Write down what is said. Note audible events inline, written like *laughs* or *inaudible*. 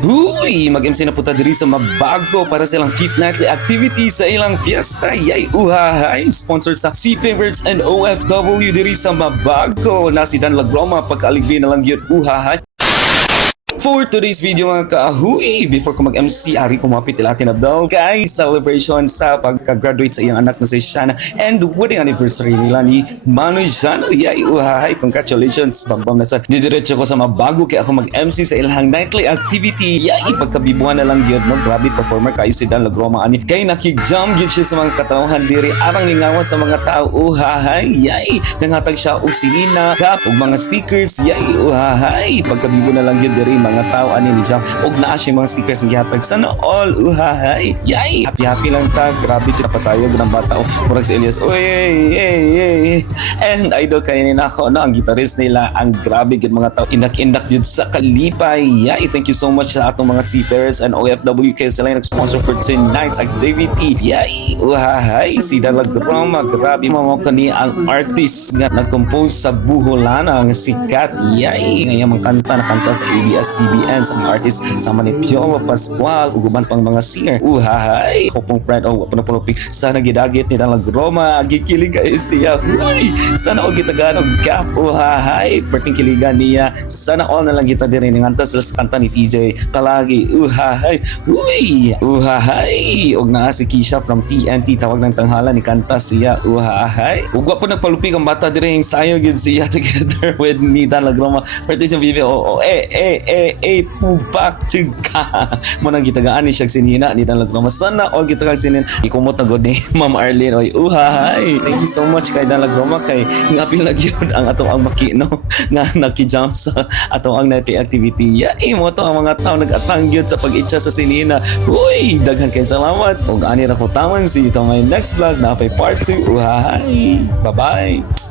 Huy, mag-MC na puta diri sa mabago para sa ilang fifth nightly activity sa ilang fiesta. Yay, uhahay! Sponsored sa Sea Favorites and OFW diri sa mabago. Na si Dan Lagroma, pagkaaligbi na lang yun, uhahay. For today's video mga kahuy, before ko mag-MC, ari kumapit ila tinabdaw kay celebration sa pagka-graduate sa iyang anak na si Shana and wedding anniversary nila ni Manoy Shana. Yay, uhahay, congratulations. Bambam na sa didiretso ko sa mabago kaya ako mag-MC sa ilang nightly activity. Yay, pagkabibuhan na lang yun, no? Grabe performer kayo si Dan Lagroma ani. Kay nakig-jam yun siya sa mga katawhan diri arang lingawan sa mga tao. Uhahay, yay, nangatag siya og silina, cup, og mga stickers. Yay, uhahay, pagkabibo na lang yun diri mga tao ani ni Jam og naa siya mga stickers nga gihatag sana all. Uhahay. Yay! Happy happy lang ta grabe siya pasayog ng bata o murag si Elias oy hey hey and idol kay ni nako no ang gitarist nila ang grabe gid mga tao. Indak-indak jud sa kalipay. Yay! Thank you so much sa atong mga seafarers and OFW kay sila yung nag-sponsor for tonight's activity. Yay! Uhahay si Dalagroma grabe mo kani ang artist nga nag-compose sa Buholana ang sikat. Yay! Ngayon mga kanta na kanta sa ABS-CBN sa mga artist sama ni Piolo Pascual uguban pang mga singer. Uhahay ako pong friend oh puno puno sana gidagit ni Dalang Roma gikilig kayo siya sana og gitagan og gap uhahay perting kiligan niya. Sana all na lang kita diri nganta sila sa kanta ni TJ palagi uhahay huy uhahay og naa si Kisha from TNT tawag ng tanghala ni kanta siya. Uhahay ug wa po nagpalupig ang bata diri sayo gyud siya. *laughs* Together with Dan Lagroma perting yung video oh, oh eh eh eh eh pubak chugka *laughs* mo nang gitagaan ni siya sinina ni Dan Lagroma sana all gitagang sinin ikumot na god ni *laughs* Ma'am Arlene. Oy uhahay thank you so much kay Dan Lagroma kay ngapil lang yun ang atong ang makino *laughs* nga nakijump sa atong ang night activity. Ya eh, mo to ang mga tao nag-atang gyud sa pag-itcha sa sinina. Uy daghan kay salamat. Ug ani ra ko taman si ito my next vlog. Na pay part 2 uhahay. Bye bye